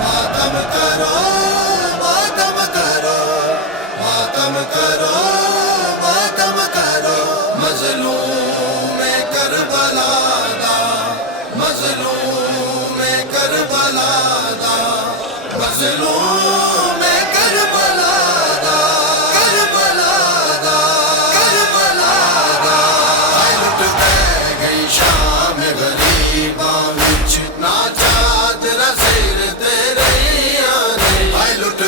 मातम करो, मातम करो, मातम करो, मातम करो, मजलूम करबला दा, मजलूम करबला दा, मजलूम करबला दा, करबला दा, करबला दा। हाय लुट गई शाम गरीबां विच, ना चादरा सिर ते रहियां ने। हाय लुट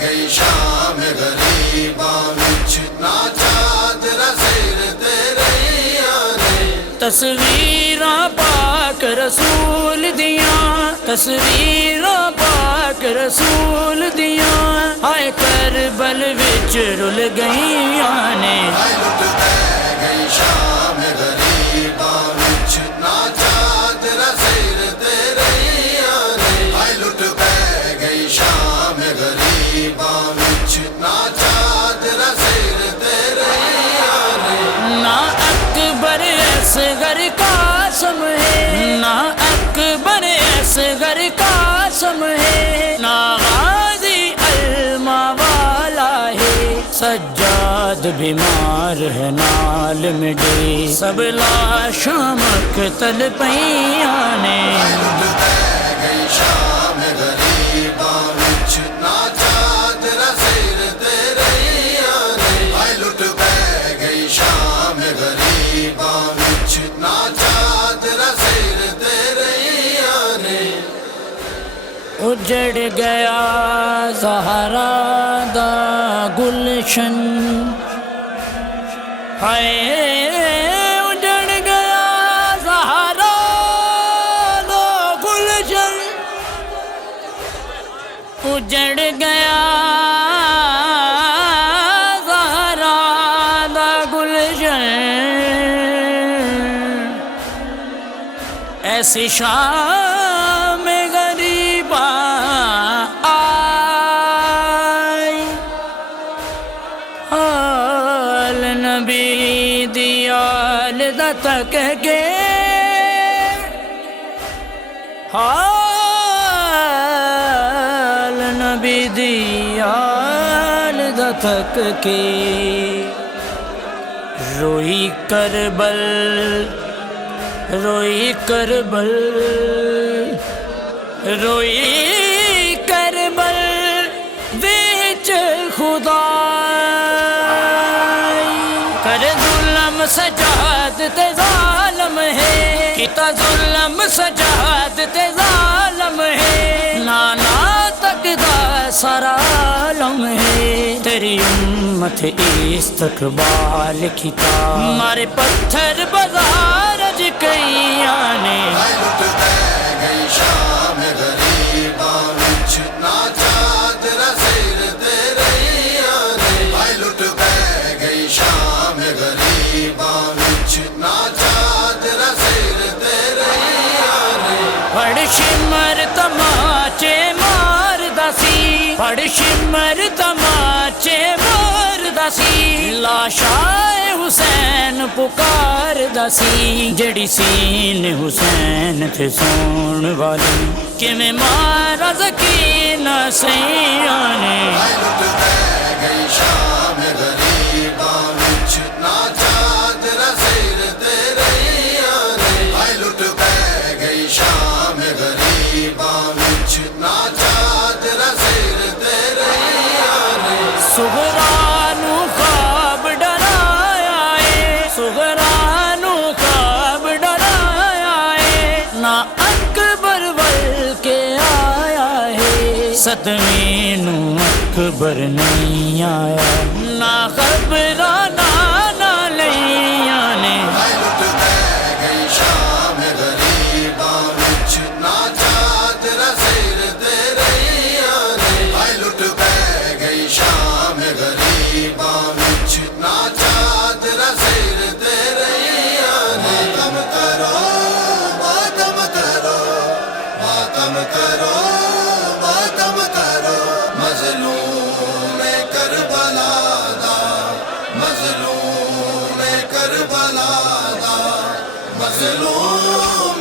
गई शाम गरीबां विच, ना चादरा सिर ते रहियां ने। तस्वीरां पाक रसूल दियां, तस्वीरां पाक रसूल दियां, हाय करबल विच रुल गईयां ने। हाय लुट गई शाम गरीबां विच, ना चादरा सिर ते रहियां ने। हाय लुट गई शाम गरीबां विच, ना चादरा सिर ते रहियां ने। ना अकबर असगर कासम है, ना अकबर असगर कासम है, ना गाजी अलमा वाला है। सज्जाद बीमार है नाल मिटे, सब लाशां मकतल पईयां ने। लुट गई शाम गरीबां विच, ना चादरा सिर ते रहियां ने। हाय लुट गई शाम गरीबां विच, ना चादरा सिर ते रहियां ने। उजड़ गया ज़हरा दा गुलशन, हाय उजड़ गया ज़हरा दा गुलशन, उजड़ गया ज़हरा दा गुलशन। ऐसी शाम गरीबा आई, हाल नबी दियाल दा तक के, हाल नबी दियाल दा तक के। रोई करबल, रोई करबल, रोई करबल विच खुदा कर जुल्म सजाद ते जालम है, किता जुल्म सजाद ते जालम है। नाना तकदा सारा आलम है, तेरी उम्मत इस्तकबाल किता, मारे पत्थर बाजार अज कईयां ने। हाय लुट गई शाम गरीबां विच, ना चादरा सिर ते रहियां ने। हाय लुट गई शाम गरीबां विच, ना चादरा सिर ते रहियां ने। फड़ शिमर तमाचे मारदा सी, फड़ शिमर तमाचे मारदा सी, लाशाए हुसैन पुकारदा सी, जेड़ी सीन हुसैन थे सोण वाली, किवें मारा ज़कीना सैयां ने। हाय लुट गई शाम गरीबां विच, ना चादरा सिर ते रहियां ने। हाय लुट गई शाम गरीबां विच, ना चादरा सिर ते रहियां ने। सुगरा नू ख्वाब डराया है, सुगरा नू ख्वाब डराया है, ना अकबर वल के आया है। सदमे नू अकबर नहीं आया, ना खबरा ना लैया ने। हाय लुट गई शाम गरीबां विच, ना चादरा सिर ते रहियां ने। हाय लुट गई शाम गरीबां विच, ना चादरा सिर ते रहियां ने। मातम करो, मातम करो, मातम करो, मातम करो, मजलूम करबला दा, मजलूम करबला दा, مظلوم